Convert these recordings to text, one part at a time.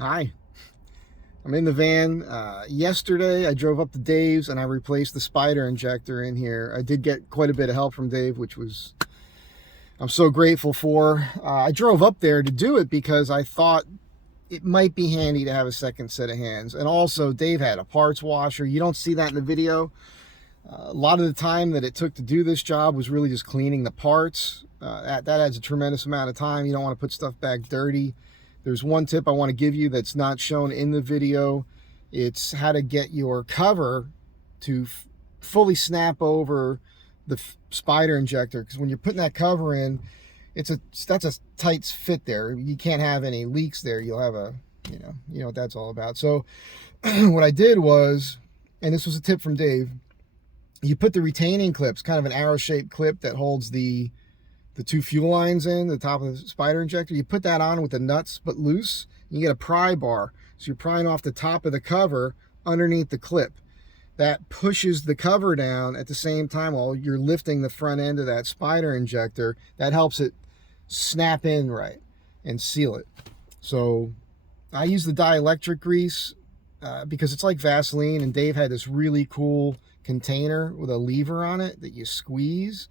Hi, I'm in the van. Yesterday I drove up to Dave's and I replaced the spider injector in here. I did get quite a bit of help from Dave, which was I'm so grateful for. I drove up there to do it because I thought it might be handy to have a second set of hands. And also Dave had a parts washer. You don't see that in the video. A lot of the time that it took to do this job was really just cleaning the parts. That adds a tremendous amount of time. You don't want to put stuff back dirty. There's one tip I want to give you that's not shown in the video. It's how to get your cover to fully snap over the spider injector, because when you're putting that cover in, that's a tight fit there. You can't have any leaks there. You'll have a, you know what that's all about. So what I did was, and this was a tip from Dave, you put the retaining clips, kind of an arrow-shaped clip that holds the two fuel lines in the top of the spider injector. You put that on with the nuts but loose. You get a pry bar. So you're prying off the top of the cover underneath the clip. That pushes the cover down at the same time while you're lifting the front end of that spider injector. That helps it snap in right and seal it. So I use the dielectric grease because it's like Vaseline, and Dave had this really cool container with a lever on it that you squeeze.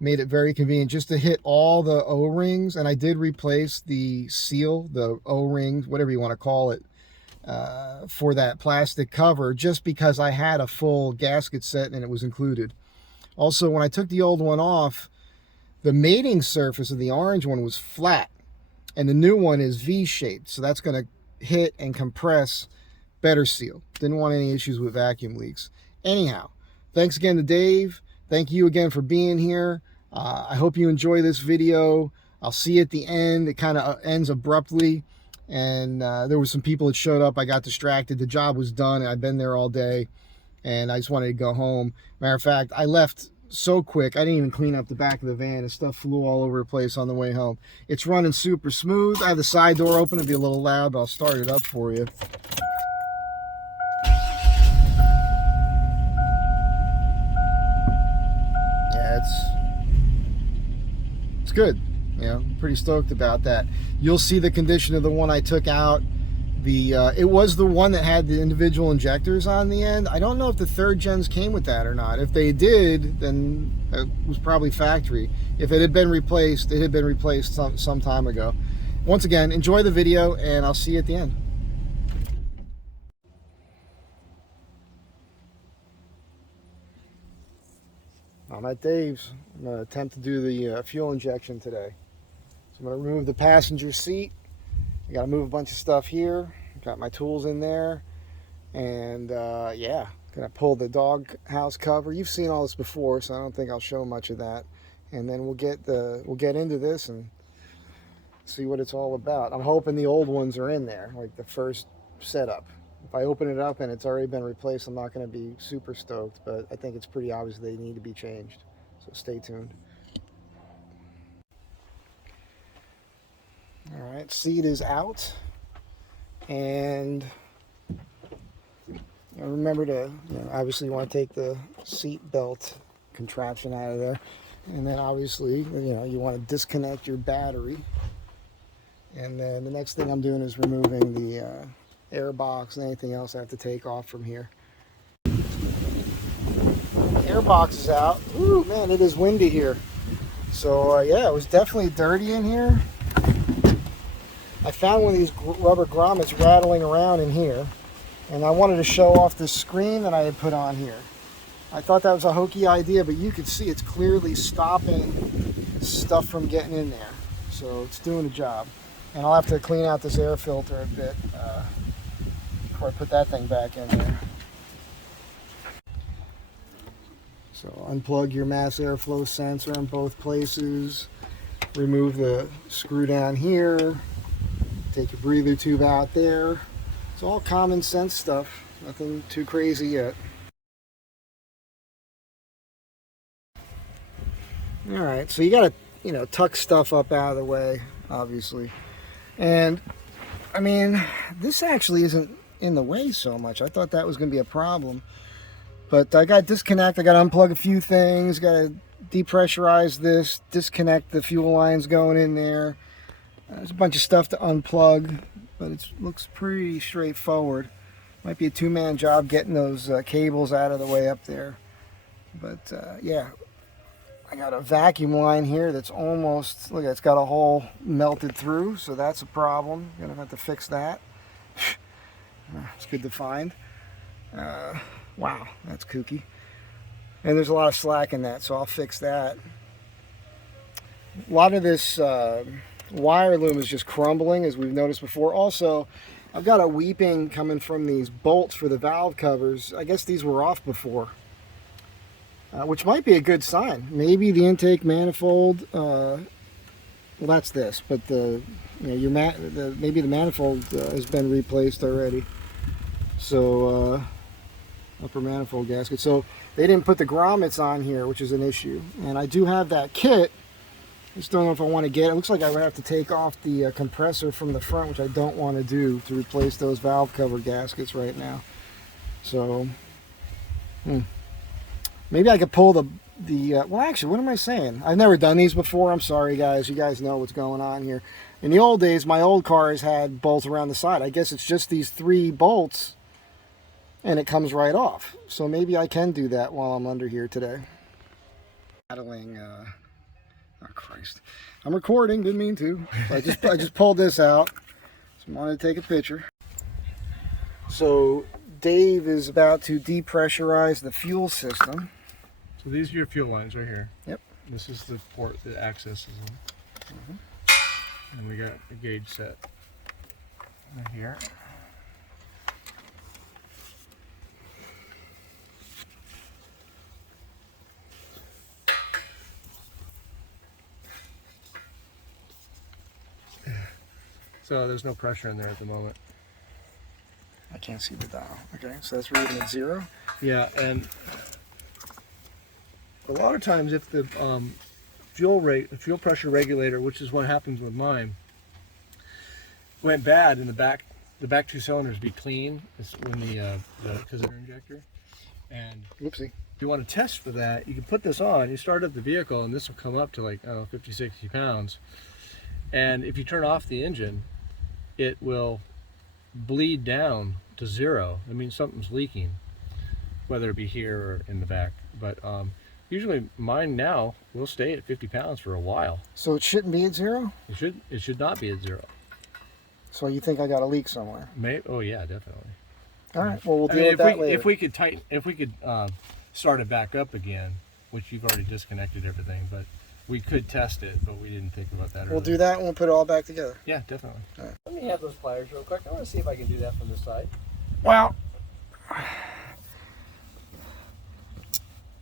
Made it very convenient just to hit all the O-rings, and I did replace the seal, the O-rings, whatever you want to call it, for that plastic cover, just because I had a full gasket set and it was included. Also, when I took the old one off, the mating surface of the orange one was flat, and the new one is V-shaped, so that's going to hit and compress better seal. Didn't want any issues with vacuum leaks. Anyhow, thanks again to Dave. Thank you again for being here. I hope you enjoy this video. I'll see you at the end. It kind of ends abruptly, and there were some people that showed up. I got distracted. The job was done. I'd been there all day, and I just wanted to go home. Matter of fact, I left so quick, I didn't even clean up the back of the van, and stuff flew all over the place on the way home. It's running super smooth. I have the side door open. It'll be a little loud, but I'll start it up for you. Yeah, it's good. You know, pretty stoked about that. You'll see the condition of the one I took out. It was the one that had the individual injectors on the end. I don't know if the third gens came with that or not. If they did, then it was probably factory. If it had been replaced, it had been replaced some time ago. Once again, enjoy the video, and I'll see you at the end. I'm at Dave's. I'm going to attempt to do the fuel injection today. So I'm going to remove the passenger seat. I got to move a bunch of stuff here. Got my tools in there. And yeah, going to pull the dog house cover. You've seen all this before, so I don't think I'll show much of that. And then we'll get into this and see what it's all about. I'm hoping the old ones are in there, like the first setup. If I open it up and it's already been replaced, I'm not going to be super stoked, but I think it's pretty obvious they need to be changed. So stay tuned. All right, seat is out, and remember to, obviously you want to take the seat belt contraption out of there, and then obviously, you want to disconnect your battery, and then the next thing I'm doing is removing the air box and anything else I have to take off from here. Air box is out. Ooh, man, it is windy here. So yeah, it was definitely dirty in here. I found one of these rubber grommets rattling around in here, and I wanted to show off the screen that I had put on here. I thought that was a hokey idea, but you can see it's clearly stopping stuff from getting in there. So it's doing a job. And I'll have to clean out this air filter a bit before I put that thing back in there. So unplug your mass airflow sensor in both places. Remove the screw down here. Take your breather tube out there. It's all common sense stuff. Nothing too crazy yet. Alright, so you gotta, tuck stuff up out of the way, obviously. And, I mean, this actually isn't in the way so much. I thought that was going to be a problem. But I got to disconnect. I got to unplug a few things. Got to depressurize this, disconnect the fuel lines going in there. There's a bunch of stuff to unplug. but it looks pretty straightforward. Might be a two-man job getting those cables out of the way up there. But yeah, I got a vacuum line here that's almost, look, it's got a hole melted through, so that's a problem. Gonna have to fix that. It's good to find. Wow, that's kooky. And there's a lot of slack in that, so I'll fix that. A lot of this wire loom is just crumbling, as we've noticed before. Also, I've got a weeping coming from these bolts for the valve covers. I guess these were off before, which might be a good sign. Maybe the intake manifold, well, that's this, but the, you know, maybe the manifold has been replaced already. So upper manifold gasket. So they didn't put the grommets on here, which is an issue. And I do have that kit. I just don't know if I want to get it. It looks like I would have to take off the compressor from the front, which I don't want to do, to replace those valve cover gaskets right now. So maybe I could pull the well, actually, what am I saying? I've never done these before. I'm sorry, guys. You guys know what's going on here. In the old days, my old cars had bolts around the side. I guess it's just these 3 bolts, and it comes right off. So maybe I can do that while I'm under here today. Battling, oh Christ. I'm recording, didn't mean to. I just pulled this out. Just wanted to take a picture. So Dave is about to depressurize the fuel system. So these are your fuel lines right here. Yep. This is the port that accesses them. And we got a gauge set right here. So there's no pressure in there at the moment. I can't see the dial. Okay, so that's reading at 0. Yeah, and a lot of times if the fuel pressure regulator, which is what happens with mine, went bad in the back 2 cylinders be clean, it's when the injector. And whoopsie. If you want to test for that, you can put this on, you start up the vehicle, and this will come up to like 50, 60 pounds. And if you turn off the engine, it will bleed down to 0. I mean, something's leaking, whether it be here or in the back. But usually mine now will stay at 50 pounds for a while. So it shouldn't be at 0? It should not be at 0. So you think I got a leak somewhere? Oh yeah, definitely. All right. Well, we'll deal with that later. If we could start it back up again, which you've already disconnected everything, but we could test it, but we didn't think about that earlier. We'll do that and we'll put it all back together. Yeah, definitely. All right. Let me have those pliers real quick. I want to see if I can do that from this side. Well,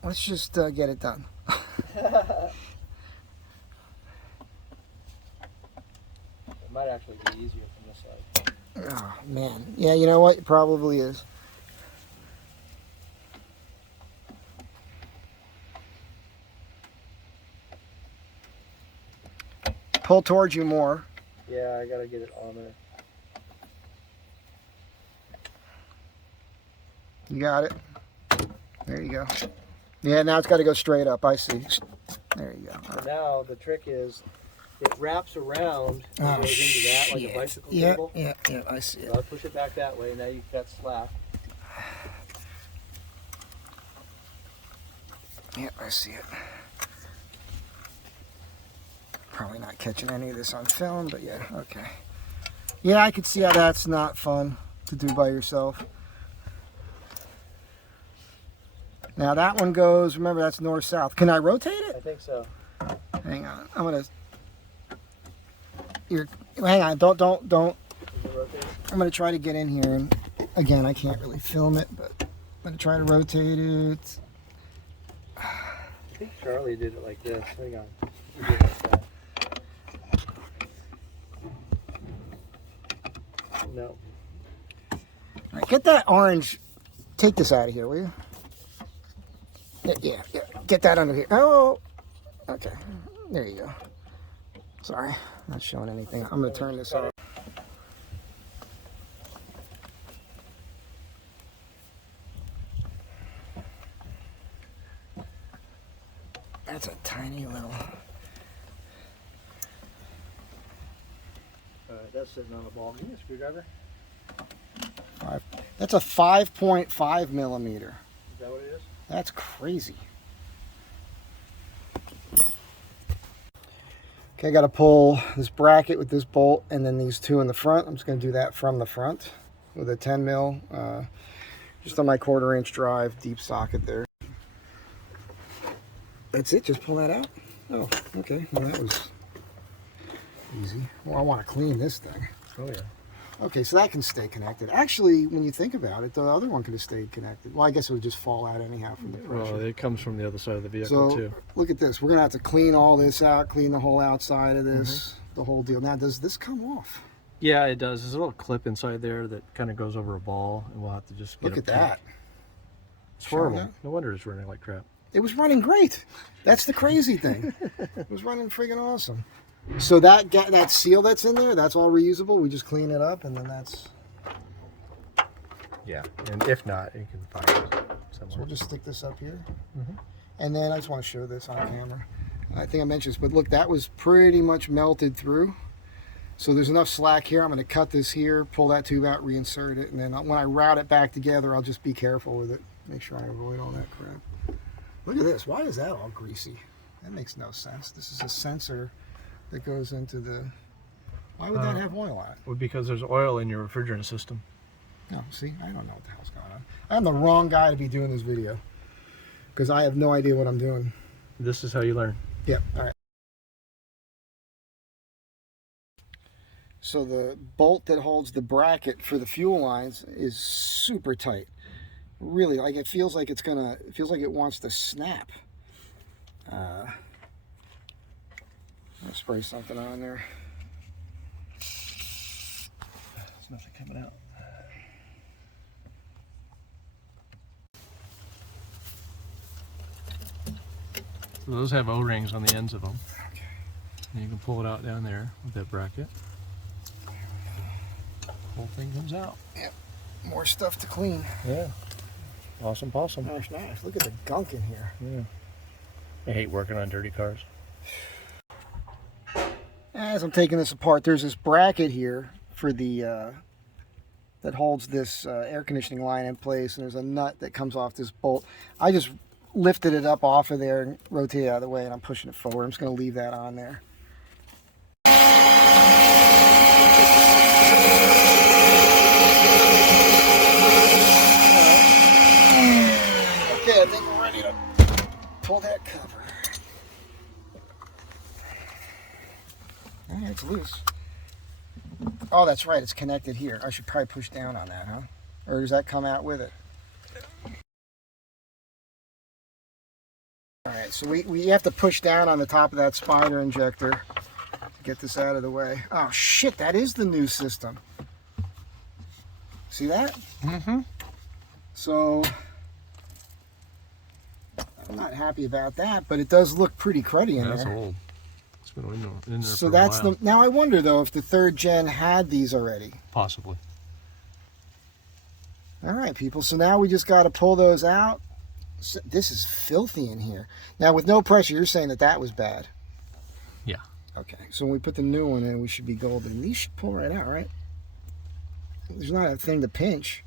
let's just get it done. It might actually be easier from this side. Oh, man. Yeah, you know what? It probably is. Pull towards you more. Yeah, I gotta get it on there. You got it. There you go. Yeah, now it's got to go straight up. I see. There you go. So now the trick is it wraps around and goes into that like a bicycle cable. Yeah, I see it. So I'll push it back that way. Now you've got slack. Yeah, I see it. Probably not catching any of this on film, but yeah, okay. Yeah, I could see how that's not fun to do by yourself. Now that one goes, remember that's north-south. Can I rotate it? I think so. Hang on, I'm gonna, hang on, don't. I'm gonna try to get in here, and again, I can't really film it, but I'm gonna try to rotate it. I think Charlie did it like this. Hang on. He did it like that. No. All right, get that orange, take this out of here, will you? Yeah, get that under here. Oh, okay, there you go. Sorry, not showing anything. I'm gonna turn this off. That's a tiny little. that sitting on a ball. Give me a screwdriver. That's a 5.5 millimeter. Is that what it is? That's crazy. Okay, I got to pull this bracket with this bolt and then these two in the front. I'm just going to do that from the front with a 10 mil, just on my 1/4 inch drive, deep socket there. That's it, just pull that out? Oh, okay, well that was easy. Well, I want to clean this thing. Oh yeah. Okay, so that can stay connected. Actually, when you think about it, the other one could have stayed connected. Well, I guess it would just fall out anyhow from the pressure. Well, it comes from the other side of the vehicle too. Look at this. We're going to have to clean all this out, clean the whole outside of this, the whole deal. Now, does this come off? Yeah, it does. There's a little clip inside there that kind of goes over a ball, and we'll have to just get Look at that. It's horrible. No wonder it's running like crap. It was running great. That's the crazy thing. It was running friggin' awesome. So that seal that's in there, that's all reusable. We just clean it up, and then that's... Yeah, and if not, you can find it somewhere. So we'll just stick this up here. And then I just want to show this on camera. I think I mentioned this, but look, that was pretty much melted through. So there's enough slack here. I'm going to cut this here, pull that tube out, reinsert it, and then when I route it back together, I'll just be careful with it. Make sure I avoid all that crap. Look at this. Why is that all greasy? That makes no sense. This is a sensor that goes into the... Why would that have oil on it? Well, because there's oil in your refrigerant system. No, see, I don't know what the hell's going on. I'm the wrong guy to be doing this video because I have no idea what I'm doing. This is how you learn. Yep, all right. So the bolt that holds the bracket for the fuel lines is super tight. Really, like it feels like it feels like it wants to snap. I'll spray something on there. There's nothing coming out. So those have O-rings on the ends of them. Okay. And you can pull it out down there with that bracket. Whole thing comes out. Yep. More stuff to clean. Yeah. Awesome possum. Nice, nice. Look at the gunk in here. Yeah. I hate working on dirty cars. As I'm taking this apart, there's this bracket here for the that holds this air conditioning line in place, and there's a nut that comes off this bolt. I just lifted it up off of there and rotated it out of the way, and I'm pushing it forward. I'm just going to leave that on there. Okay, I think we're ready to pull that cover. Oh, it's loose. Oh, that's right. It's connected here. I should probably push down on that, huh? Or does that come out with it? All right, so we have to push down on the top of that spider injector to get this out of the way. Oh, shit, that is the new system. See that? Mm-hmm. So, I'm not happy about that, but it does look pretty cruddy in there. That's old. It's been in there So for that's a while. now I wonder though if the 3rd gen had these already. Possibly. All right, people. So now we just got to pull those out. So, this is filthy in here. Now with no pressure, you're saying that was bad. Yeah. Okay. So when we put the new one in, we should be golden. These should pull right out, right? There's not a thing to pinch.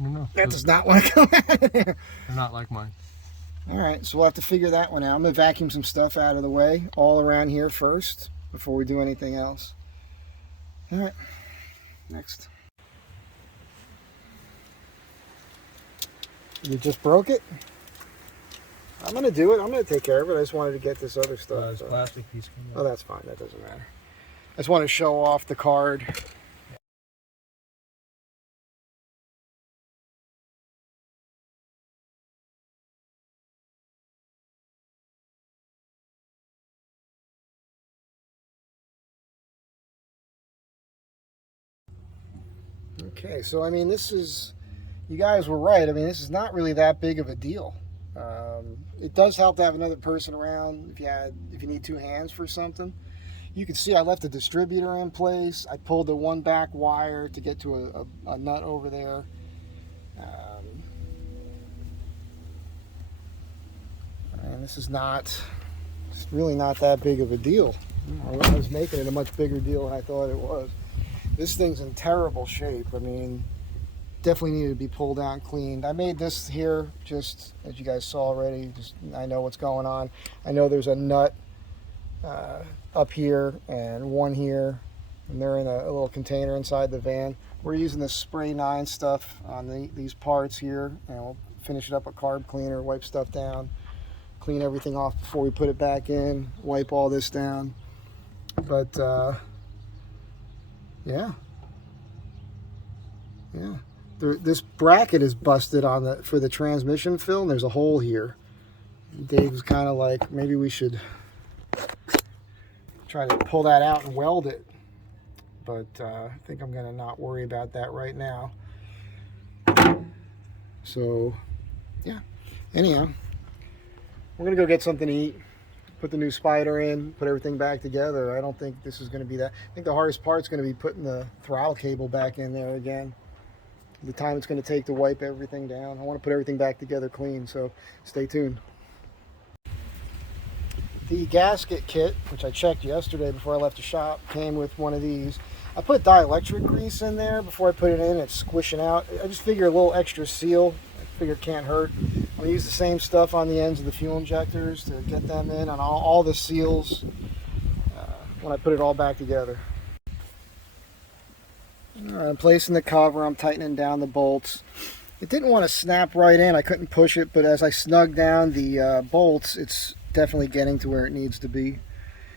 I don't know. That does not want to come out of there. They're not like mine. All right, so we'll have to figure that one out. I'm going to vacuum some stuff out of the way all around here first before we do anything else. All right, next. You just broke it? I'm going to do it. I'm going to take care of it. I just wanted to get this other stuff. This plastic piece coming out. Oh, that's fine. That doesn't matter. I just want to show off the card. Okay, so I mean, you guys were right. I mean, this is not really that big of a deal. It does help to have another person around if you need 2 hands for something. You can see I left the distributor in place. I pulled the one back wire to get to a nut over there. And this is it's really not that big of a deal. I was making it a much bigger deal than I thought it was. This thing's in terrible shape. I mean, definitely needed to be pulled out and cleaned. I made this here just as you guys saw already. Just I know what's going on. I know there's a nut up here and one here, and they're in a little container inside the van. We're using the Spray 9 stuff on these parts here, and we'll finish it up with carb cleaner, wipe stuff down, clean everything off before we put it back in, wipe all this down. But yeah. This bracket is busted on for the transmission fill, and there's a hole here. Dave was kind of like, maybe we should try to pull that out and weld it. But I think I'm gonna not worry about that right now. So yeah, anyhow, we're gonna go get something to eat, put the new Spider in, put everything back together. I don't think this is gonna be that. I think the hardest part's gonna be putting the throttle cable back in there again. The time it's gonna take to wipe everything down. I wanna put everything back together clean, so stay tuned. The gasket kit, which I checked yesterday before I left the shop, came with one of these. I put dielectric grease in there before I put it in. It's squishing out. I just figure a little extra seal. I figure it can't hurt. I'm going to use the same stuff on the ends of the fuel injectors to get them in on all the seals when I put it all back together. All right, I'm placing the cover. I'm tightening down the bolts. It didn't want to snap right in. I couldn't push it, but as I snug down the bolts, it's definitely getting to where it needs to be.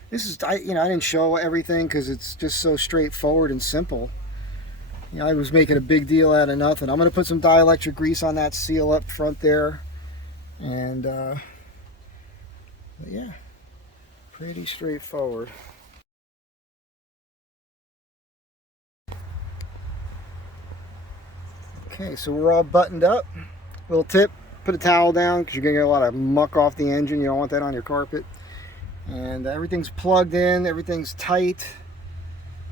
This is, I didn't show everything because it's just so straightforward and simple. I was making a big deal out of nothing. I'm going to put some dielectric grease on that seal up front there. And yeah, pretty straightforward. Okay, so we're all buttoned up. Little tip, put a towel down because you're going to get a lot of muck off the engine. You don't want that on your carpet. And everything's plugged in, everything's tight.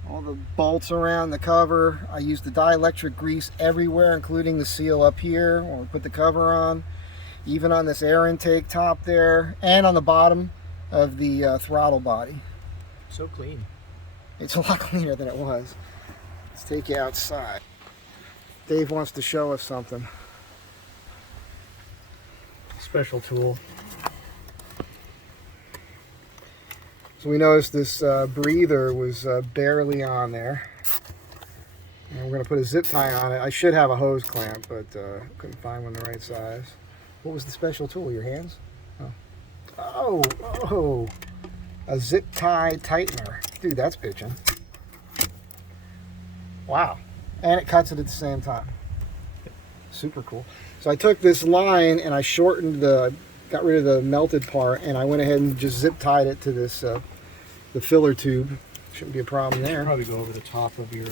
All the bolts around the cover. I used the dielectric grease everywhere, including the seal up here when we put the cover on. Even on this air intake top there, and on the bottom of the throttle body. So clean. It's a lot cleaner than it was. Let's take you outside. Dave wants to show us something. Special tool. So we noticed this breather was barely on there. And we're going to put a zip tie on it. I should have a hose clamp, but couldn't find one the right size. What was the special tool? Your hands? Oh, a zip tie tightener. Dude, that's pitching. Wow. And it cuts it at the same time. Super cool. So I took this line and I shortened got rid of the melted part, and I went ahead and just zip tied it to this the filler tube. Shouldn't be a problem there. Probably go over the top of your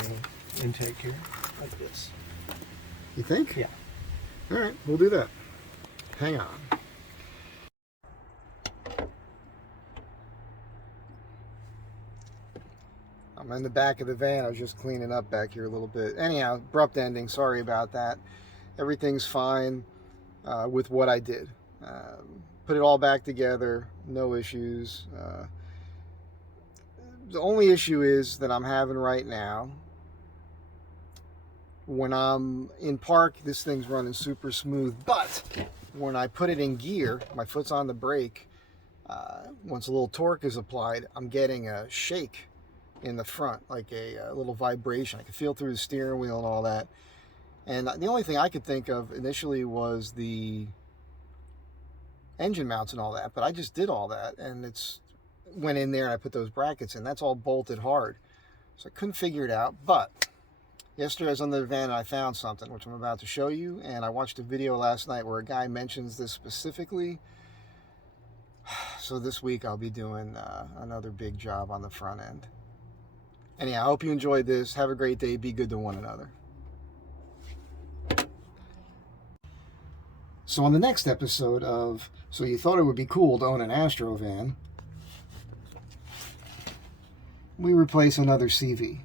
intake here, like this. You think? Yeah. All right, we'll do that. Hang on. I'm in the back of the van. I was just cleaning up back here a little bit. Anyhow, abrupt ending. Sorry about that. Everything's fine with what I did. Put it all back together, no issues. The only issue is that I'm having right now, when I'm in park, this thing's running super smooth, but when I put it in gear, my foot's on the brake, once a little torque is applied, I'm getting a shake in the front, like a little vibration. I can feel through the steering wheel and all that. And the only thing I could think of initially was the engine mounts and all that, but I just did all that, and went in there and I put those brackets in. That's all bolted hard, so I couldn't figure it out. But yesterday I was on the van and I found something which I'm about to show you, and I watched a video last night where a guy mentions this specifically. So this week I'll be doing another big job on the front end. Anyhow, I hope you enjoyed this. Have a great day. Be good to one another. So on the next episode of So You Thought It Would Be Cool to Own an Astro Van, we replace another CV.